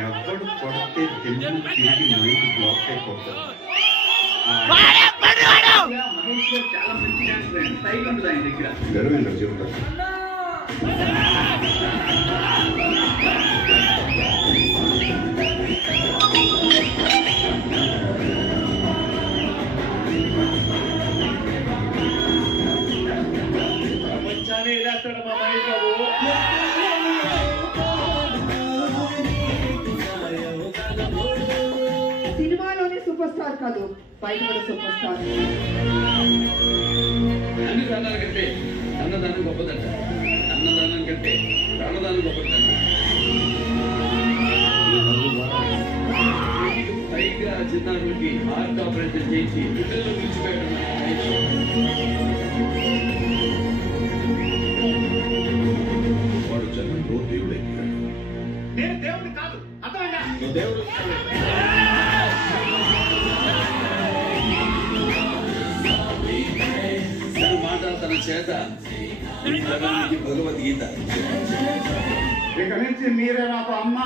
ఎవడు కొడితే తెలుగు తిరిగి మైండ్ బ్లాక్ అయిపోతుంది. చాలా మంచి డాన్స్ స్టైల్ ఉంటుంది ఆయన దగ్గర. గర్వేంద్ర చెబుతారు. ప్రపంచాన్ని వేస్తాడు మా మహేష్ బాబు. సినిమాలోనే సూపర్ స్టార్ కాదు, బయట కూడా సూపర్ స్టార్. అన్ని దానాల కంటే అన్నదానం గొప్పదంట. అన్నదానం కంటే ప్రాణదానం గొప్పదంట. పైగా చిన్నారులకి హార్ట్ ఆపరేషన్ చేసి పిల్లలు విడిచిపెట్టడం. వాడు జనంలో దేవుడెక్కాడు. నేను దేవుడిని కాదు, అర్థమైందా? దేవుడు తన మాట తన చేత భగవద్గీత. ఇక నుంచి మీరే నాకు అమ్మ